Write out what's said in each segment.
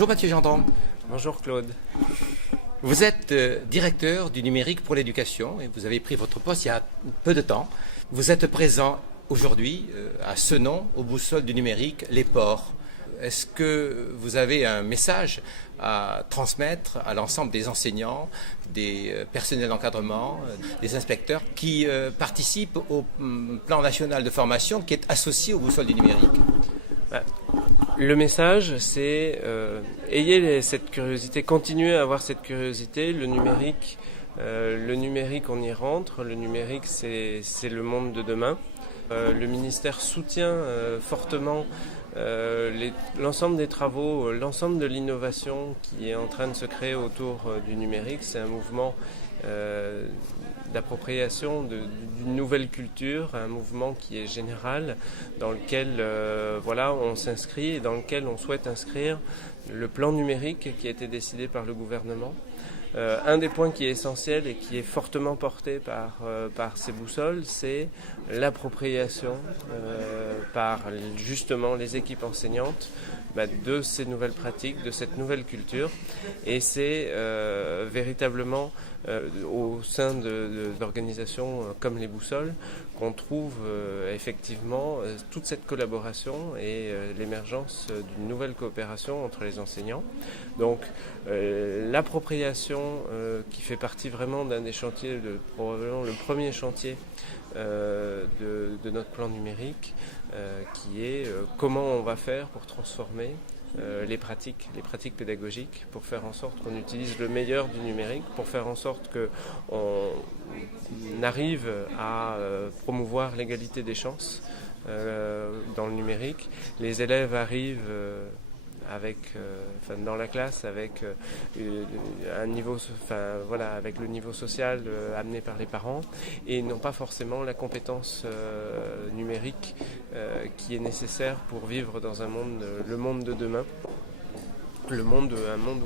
Bonjour Mathieu Gendron. Bonjour Claude. Vous êtes directeur du numérique pour l'éducation et vous avez pris votre poste il y a peu de temps. Vous êtes présent aujourd'hui à Senon, aux boussoles du numérique, les ports. Est-ce que vous avez un message à transmettre à l'ensemble des enseignants, des personnels d'encadrement, des inspecteurs qui participent au plan national de formation qui est associé aux boussoles du numérique? Le message, c'est ayez cette curiosité, continuez à avoir cette curiosité. Le numérique, on y rentre. Le numérique, c'est le monde de demain. Le ministère soutient fortement l'ensemble des travaux, l'ensemble de l'innovation qui est en train de se créer autour du numérique. C'est un mouvement d'appropriation d'une nouvelle culture, un mouvement qui est général, dans lequel on s'inscrit et dans lequel on souhaite inscrire le plan numérique qui a été décidé par le gouvernement. Un des points qui est essentiel et qui est fortement porté par ces boussoles, c'est l'appropriation par justement les équipes enseignantes de ces nouvelles pratiques, de cette nouvelle culture. Et c'est véritablement au sein d'organisations comme les boussoles qu'on trouve effectivement toute cette collaboration et l'émergence d'une nouvelle coopération entre les enseignants. Donc l'appropriation qui fait partie vraiment d'un des chantiers, probablement le premier chantier de notre plan numérique, qui est comment on va faire pour transformer les pratiques pédagogiques, pour faire en sorte qu'on utilise le meilleur du numérique, pour faire en sorte qu'on arrive à promouvoir l'égalité des chances dans le numérique. Les élèves arrivent dans la classe avec un niveau, avec le niveau social amené par les parents et n'ont pas forcément la compétence numérique qui est nécessaire pour vivre dans le monde de demain. Un monde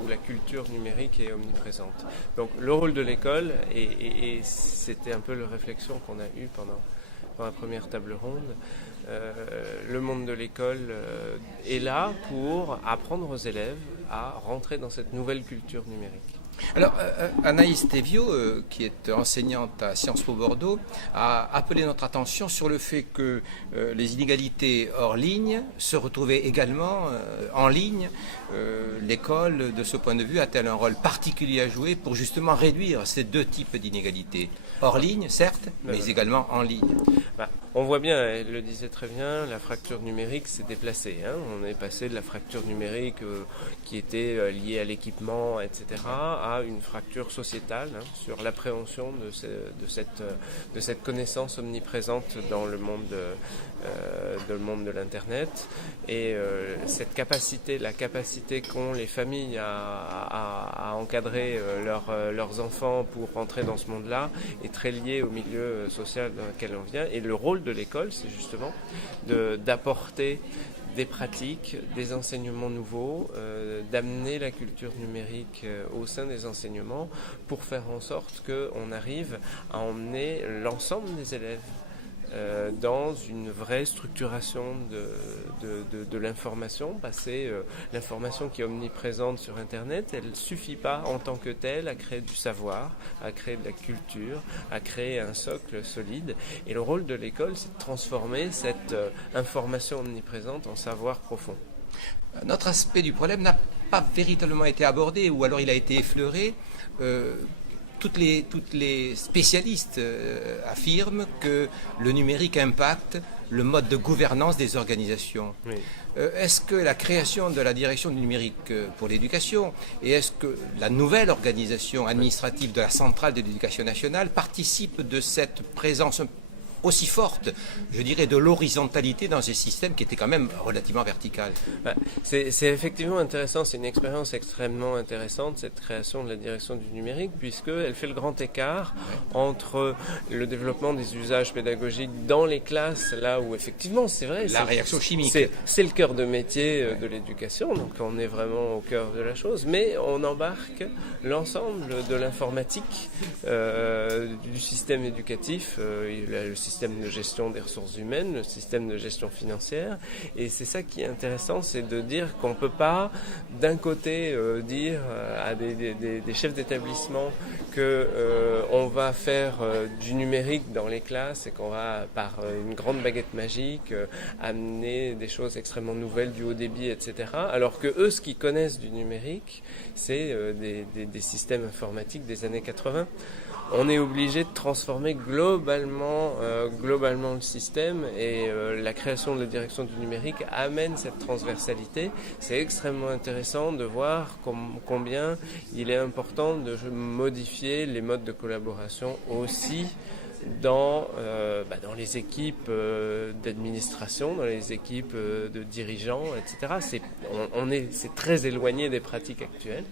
où la culture numérique est omniprésente. Donc le rôle de l'école, et c'était un peu la réflexion qu'on a eue pendant la première table ronde, le monde de l'école est là pour apprendre aux élèves à rentrer dans cette nouvelle culture numérique. Alors, Anaïs Théviot, qui est enseignante à Sciences Po Bordeaux, a appelé notre attention sur le fait que les inégalités hors ligne se retrouvaient également en ligne. L'école, de ce point de vue, a-t-elle un rôle particulier à jouer pour justement réduire ces deux types d'inégalités? Hors ligne, certes, mais également en ligne. On voit bien, elle le disait très bien, la fracture numérique s'est déplacée. On est passé de la fracture numérique qui était liée à l'équipement, etc., à une fracture sociétale sur l'appréhension de cette connaissance omniprésente dans le monde de l'Internet. Et la capacité qu'ont les familles à encadrer leurs enfants pour rentrer dans ce monde-là est très liée au milieu social dans lequel on vient. Et le rôle de l'école, c'est justement d'apporter des pratiques, des enseignements nouveaux, d'amener la culture numérique au sein des enseignements pour faire en sorte qu'on arrive à emmener l'ensemble des élèves dans une vraie structuration de l'information. L'information qui est omniprésente sur Internet, elle ne suffit pas en tant que telle à créer du savoir, à créer de la culture, à créer un socle solide. Et le rôle de l'école, c'est de transformer cette information omniprésente en savoir profond. Notre aspect du problème n'a pas véritablement été abordé, ou alors il a été effleuré. Toutes les spécialistes affirment que le numérique impacte le mode de gouvernance des organisations. Oui. Est-ce que la création de la direction du numérique pour l'éducation et est-ce que la nouvelle organisation administrative de la centrale de l'éducation nationale participe de cette présence aussi forte, je dirais, de l'horizontalité dans ce système qui était quand même relativement vertical? C'est effectivement intéressant, c'est une expérience extrêmement intéressante, cette création de la direction du numérique, puisqu'elle fait le grand écart entre le développement des usages pédagogiques dans les classes, là où effectivement, c'est vrai, la réaction chimique. C'est le cœur de métier de l'éducation, donc on est vraiment au cœur de la chose, mais on embarque l'ensemble de l'informatique du système éducatif, le système système de gestion des ressources humaines, le système de gestion financière. Et c'est ça qui est intéressant, c'est de dire qu'on ne peut pas d'un côté dire à des chefs d'établissement qu'on va faire du numérique dans les classes et qu'on va par une grande baguette magique amener des choses extrêmement nouvelles, du haut débit, etc. Alors que eux, ce qu'ils connaissent du numérique, c'est des systèmes informatiques des années 80. On est obligé de transformer globalement le système et la création de la direction du numérique amène cette transversalité. C'est extrêmement intéressant de voir combien il est important de modifier les modes de collaboration aussi dans les équipes d'administration, dans les équipes de dirigeants, etc. C'est très éloigné des pratiques actuelles.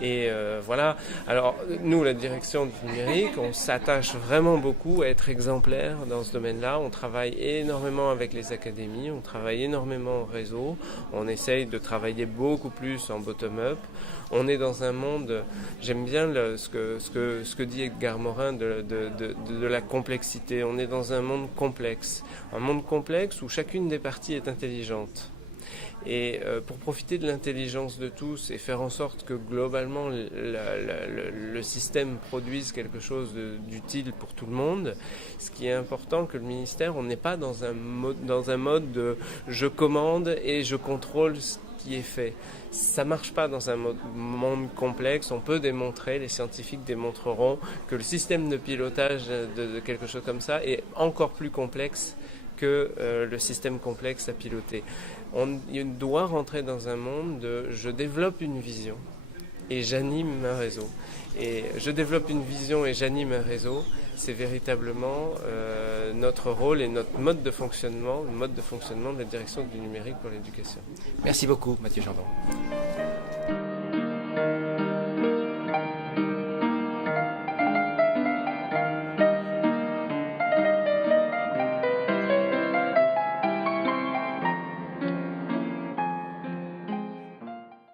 Et voilà. Alors nous, la direction du numérique, on s'attache vraiment beaucoup à être exemplaire dans ce domaine-là. On travaille énormément avec les académies, on travaille énormément en réseau, on essaye de travailler beaucoup plus en bottom-up. On est dans un monde, j'aime bien ce que dit Edgar Morin de la complexité. On est dans un monde complexe où chacune des parties est intelligente. Et pour profiter de l'intelligence de tous et faire en sorte que globalement le système produise quelque chose d'utile pour tout le monde, ce qui est important que le ministère, on n'est pas dans un mode de je commande et je contrôle ce qui est fait. Ça marche pas dans un monde complexe. On peut démontrer, les scientifiques démontreront que le système de pilotage de quelque chose comme ça est encore plus complexe que le système complexe à piloter. On doit rentrer dans un monde de je développe une vision et j'anime un réseau. Et je développe une vision et j'anime un réseau, c'est véritablement notre rôle et notre mode de fonctionnement, le mode de fonctionnement de la direction du numérique pour l'éducation. Merci beaucoup, Mathieu Gendron.